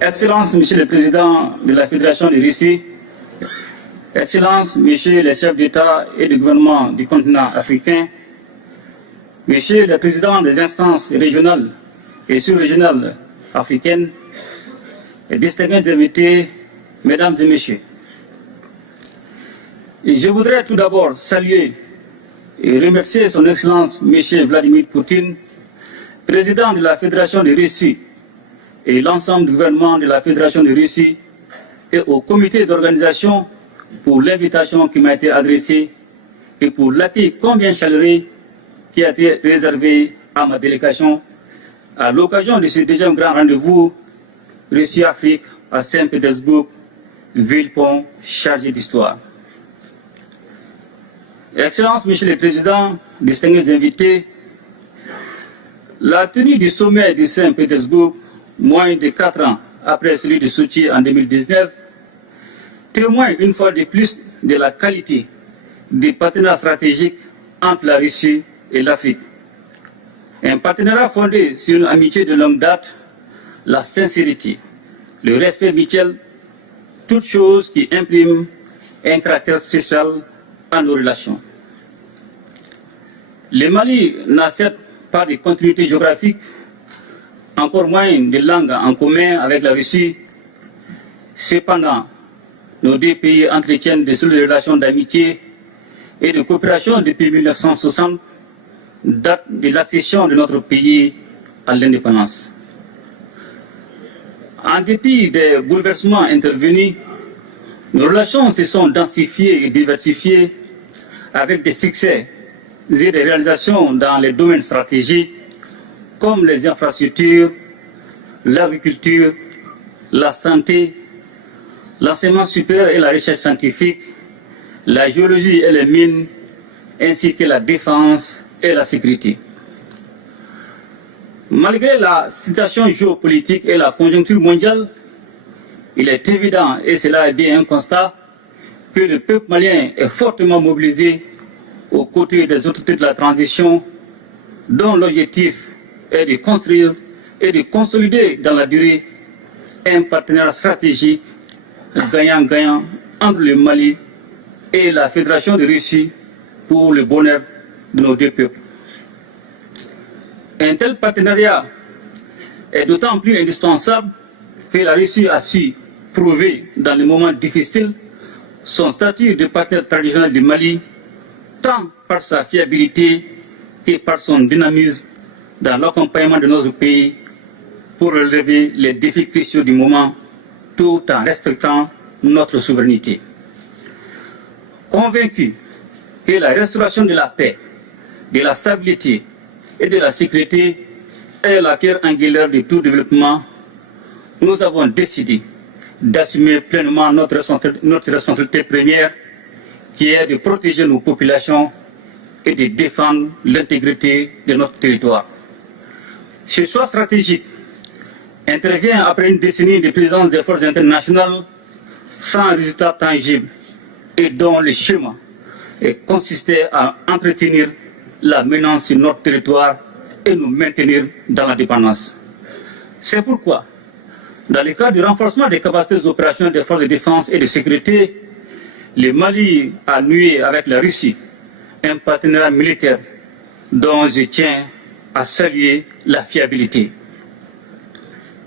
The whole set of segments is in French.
Excellence, Monsieur le Président de la Fédération de Russie, Excellence, Monsieur le chef d'État et de gouvernement du continent africain, Monsieur le Président des instances régionales et sous-régionales africaines, et distingués invités, Mesdames et Messieurs. Et je voudrais tout d'abord saluer et remercier Son Excellence Monsieur Vladimir Poutine, Président de la Fédération de Russie, et l'ensemble du gouvernement de la Fédération de Russie et au comité d'organisation pour l'invitation qui m'a été adressée et pour l'accueil combien chaleureux qui a été réservé à ma délégation à l'occasion de ce deuxième grand rendez-vous Russie-Afrique à Saint-Pétersbourg, ville-pont chargée d'histoire. Excellence, Monsieur le Président, distingués invités, la tenue du sommet de Saint-Pétersbourg, moins de 4 ans après celui de Sochi en 2019, témoigne une fois de plus de la qualité des partenariats stratégiques entre la Russie et l'Afrique. Un partenariat fondé sur une amitié de longue date, la sincérité, le respect mutuel, toutes choses qui impriment un caractère spécial à nos relations. Le Mali n'a certes pas de continuité géographique, encore moins de langue en commun avec la Russie. Cependant, nos deux pays entretiennent de solides relations d'amitié et de coopération depuis 1960, date de l'accession de notre pays à l'indépendance. En dépit des bouleversements intervenus, nos relations se sont densifiées et diversifiées avec des succès et des réalisations dans les domaines stratégiques comme les infrastructures, l'agriculture, la santé, l'enseignement supérieur et la recherche scientifique, la géologie et les mines, ainsi que la défense et la sécurité. Malgré la situation géopolitique et la conjoncture mondiale, il est évident, et cela est bien un constat, que le peuple malien est fortement mobilisé aux côtés des autorités de la transition, dont l'objectif est de construire et de consolider dans la durée un partenariat stratégique gagnant-gagnant entre le Mali et la Fédération de Russie pour le bonheur de nos deux peuples. Un tel partenariat est d'autant plus indispensable que la Russie a su prouver dans les moments difficiles son statut de partenaire traditionnel du Mali, tant par sa fiabilité que par son dynamisme dans l'accompagnement de notre pays pour relever les défis cruciaux du moment, tout en respectant notre souveraineté. Convaincu que la restauration de la paix, de la stabilité et de la sécurité est la pierre angulaire de tout développement, nous avons décidé d'assumer pleinement notre responsabilité première, qui est de protéger nos populations et de défendre l'intégrité de notre territoire. Ce choix stratégique intervient après une décennie de présence des forces internationales sans résultat tangible et dont le schéma consistait à entretenir la menace sur notre territoire et nous maintenir dans la dépendance. C'est pourquoi, dans le cadre du renforcement des capacités opérationnelles des forces de défense et de sécurité, le Mali a noué avec la Russie un partenariat militaire dont je tiens à saluer la fiabilité.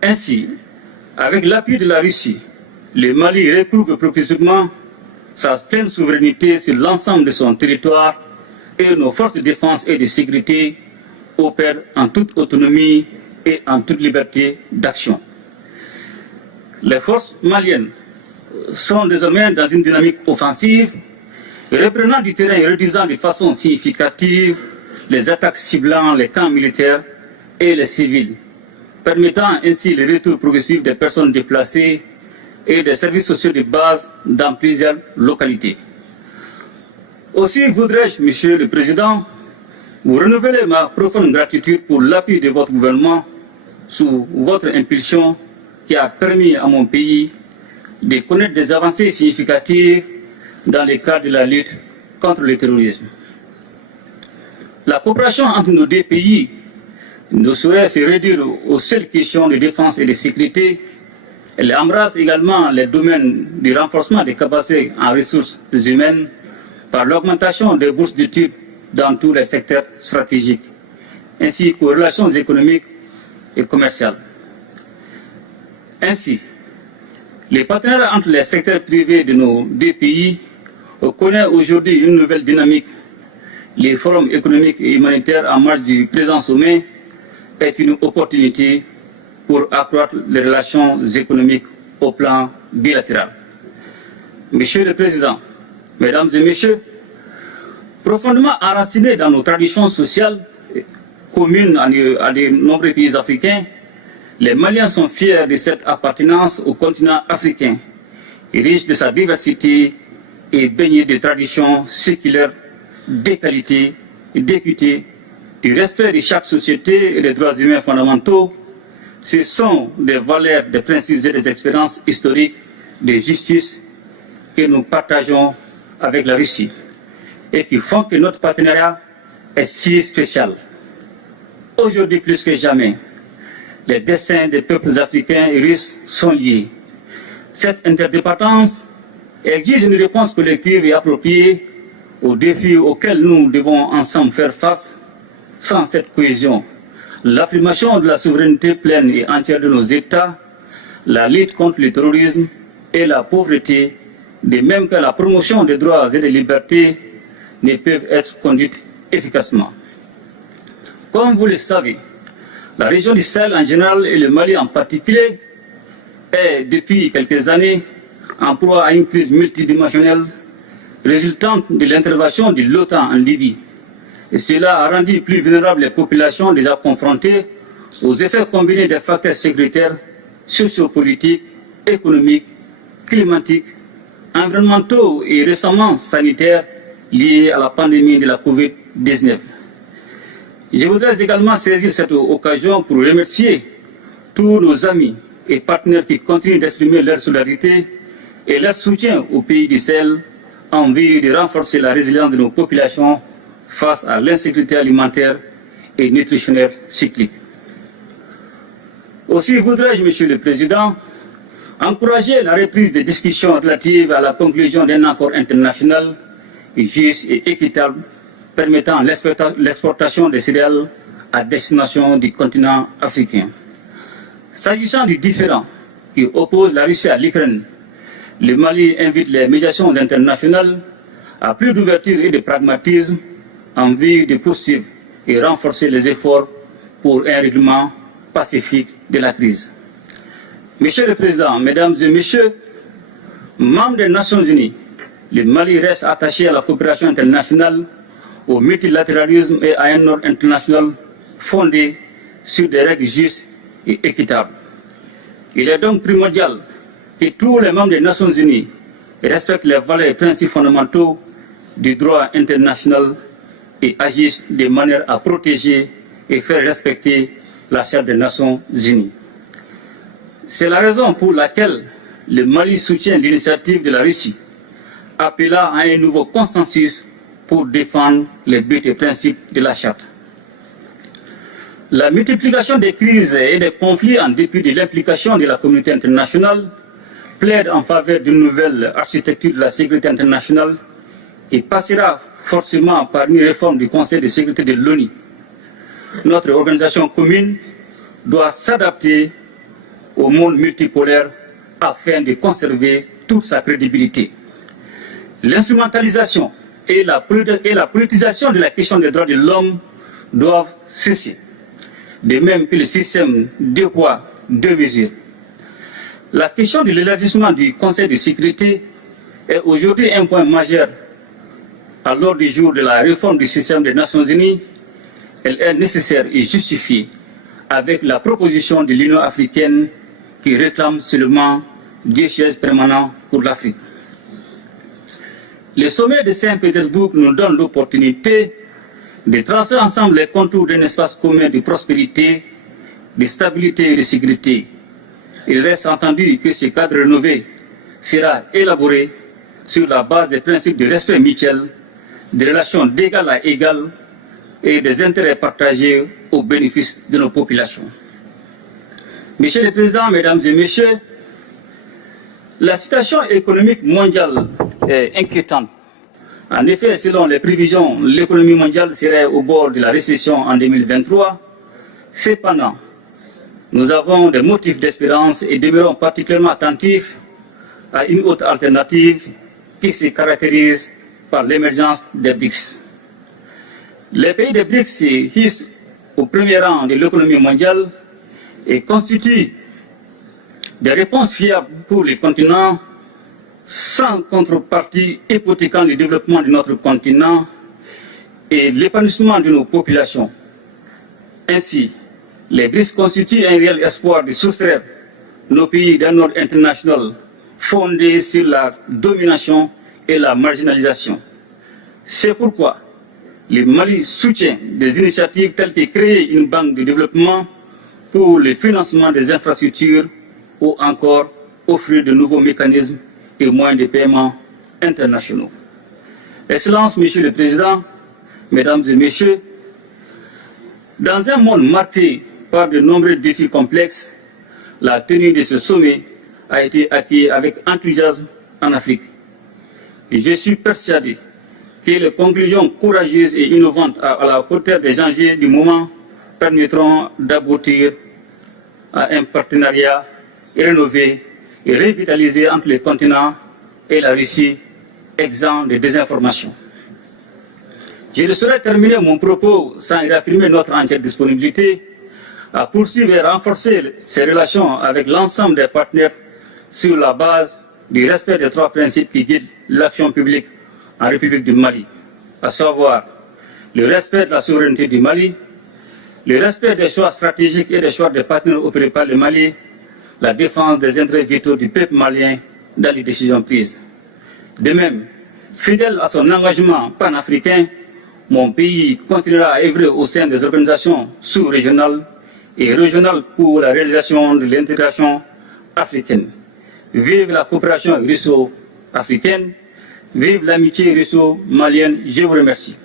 Ainsi, avec l'appui de la Russie, le Mali retrouve progressivement sa pleine souveraineté sur l'ensemble de son territoire et nos forces de défense et de sécurité opèrent en toute autonomie et en toute liberté d'action. Les forces maliennes sont désormais dans une dynamique offensive, reprenant du terrain et réduisant de façon significative les attaques ciblant les camps militaires et les civils, permettant ainsi le retour progressif des personnes déplacées et des services sociaux de base dans plusieurs localités. Aussi voudrais-je, Monsieur le Président, vous renouveler ma profonde gratitude pour l'appui de votre gouvernement sous votre impulsion qui a permis à mon pays de connaître des avancées significatives dans le cadre de la lutte contre le terrorisme. La coopération entre nos deux pays ne saurait se réduire aux seules questions de défense et de sécurité, Elle embrasse également les domaines du renforcement des capacités en ressources humaines par l'augmentation des bourses d'études dans tous les secteurs stratégiques, ainsi qu'aux relations économiques et commerciales. Ainsi, les partenariats entre les secteurs privés de nos deux pays connaissent aujourd'hui une nouvelle dynamique. Les forums économiques et humanitaires en marge du présent sommet est une opportunité pour accroître les relations économiques au plan bilatéral. Monsieur le Président, Mesdames et Messieurs, profondément enracinés dans nos traditions sociales communes à de nombreux pays africains, les Maliens sont fiers de cette appartenance au continent africain, riche de sa diversité et baigné de traditions séculaires, d'égalité, d'équité, du respect de chaque société et des droits humains fondamentaux. Ce sont des valeurs, des principes et des expériences historiques de justice que nous partageons avec la Russie et qui font que notre partenariat est si spécial. Aujourd'hui plus que jamais, les destins des peuples africains et russes sont liés. Cette interdépendance exige une réponse collective et appropriée aux défis auxquels nous devons ensemble faire face. Sans cette cohésion, l'affirmation de la souveraineté pleine et entière de nos États, la lutte contre le terrorisme et la pauvreté, de même que la promotion des droits et des libertés, ne peuvent être conduites efficacement. Comme vous le savez, la région du Sahel en général et le Mali en particulier est depuis quelques années en proie à une crise multidimensionnelle résultante de l'intervention de l'OTAN en Libye. Et cela a rendu plus vulnérables les populations déjà confrontées aux effets combinés des facteurs sécuritaires, sociopolitiques, économiques, climatiques, environnementaux et récemment sanitaires liés à la pandémie de la COVID-19. Je voudrais également saisir cette occasion pour remercier tous nos amis et partenaires qui continuent d'exprimer leur solidarité et leur soutien au pays du Sahel en vue de renforcer la résilience de nos populations face à l'insécurité alimentaire et nutritionnelle cyclique. Aussi voudrais-je, Monsieur le Président, encourager la reprise des discussions relatives à la conclusion d'un accord international juste et équitable permettant l'exportation des céréales à destination du continent africain. S'agissant du différend qui oppose la Russie à l'Ukraine, le Mali invite les médiations internationales à plus d'ouverture et de pragmatisme en vue de poursuivre et renforcer les efforts pour un règlement pacifique de la crise. Monsieur le Président, Mesdames et Messieurs, membres des Nations Unies, le Mali reste attaché à la coopération internationale, au multilatéralisme et à un ordre international fondé sur des règles justes et équitables. Il est donc primordial que tous les membres des Nations Unies respectent les valeurs et principes fondamentaux du droit international et agissent de manière à protéger et faire respecter la Charte des Nations Unies. C'est la raison pour laquelle le Mali soutient l'initiative de la Russie, appelant à un nouveau consensus pour défendre les buts et principes de la Charte. La multiplication des crises et des conflits en dépit de l'implication de la communauté internationale plaide en faveur d'une nouvelle architecture de la sécurité internationale qui passera forcément par une réforme du Conseil de sécurité de l'ONU. Notre organisation commune doit s'adapter au monde multipolaire afin de conserver toute sa crédibilité. L'instrumentalisation et la politisation de la question des droits de l'homme doivent cesser, de même que le système deux poids, deux mesures. La question de l'élargissement du Conseil de sécurité est aujourd'hui un point majeur à l'ordre du jour de la réforme du système des Nations Unies. Elle est nécessaire et justifiée avec la proposition de l'Union africaine qui réclame seulement 2 sièges permanents pour l'Afrique. Le sommet de Saint-Pétersbourg nous donne l'opportunité de tracer ensemble les contours d'un espace commun de prospérité, de stabilité et de sécurité. Il reste entendu que ce cadre rénové sera élaboré sur la base des principes de respect mutuel, des relations d'égal à égal et des intérêts partagés au bénéfice de nos populations. Monsieur le Président, Mesdames et Messieurs, La situation économique mondiale est inquiétante. En effet, selon les prévisions, l'économie mondiale serait au bord de la récession en 2023. Cependant, nous avons des motifs d'espérance et demeurons particulièrement attentifs à une autre alternative qui se caractérise par l'émergence des BRICS. Les pays des BRICS se hissent au premier rang de l'économie mondiale et constituent des réponses fiables pour le continent sans contrepartie hypothéquant le développement de notre continent et l'épanouissement de nos populations. Ainsi, les BRICS constituent un réel espoir de soustraire nos pays d'un ordre international fondé sur la domination et la marginalisation. C'est pourquoi le Mali soutient des initiatives telles que créer une banque de développement pour le financement des infrastructures ou encore offrir de nouveaux mécanismes et moyens de paiement internationaux. Excellences, Monsieur le Président, Mesdames et Messieurs, dans un monde marqué par de nombreux défis complexes, la tenue de ce sommet a été accueillie avec enthousiasme en Afrique. Et je suis persuadé que les conclusions courageuses et innovantes à la hauteur des enjeux du moment permettront d'aboutir à un partenariat rénové et revitalisé entre le continent et la Russie, exempt de désinformation. Je ne saurais terminer mon propos sans réaffirmer notre entière disponibilité à poursuivre et renforcer ces relations avec l'ensemble des partenaires sur la base du respect des trois principes qui guident l'action publique en République du Mali, à savoir le respect de la souveraineté du Mali, le respect des choix stratégiques et des choix des partenaires opérés par le Mali, la défense des intérêts vitaux du peuple malien dans les décisions prises. De même, fidèle à son engagement panafricain, mon pays continuera à œuvrer au sein des organisations sous-régionales et régionales pour la réalisation de l'intégration africaine. Vive la coopération russo-africaine, vive l'amitié russo-malienne. Je vous remercie.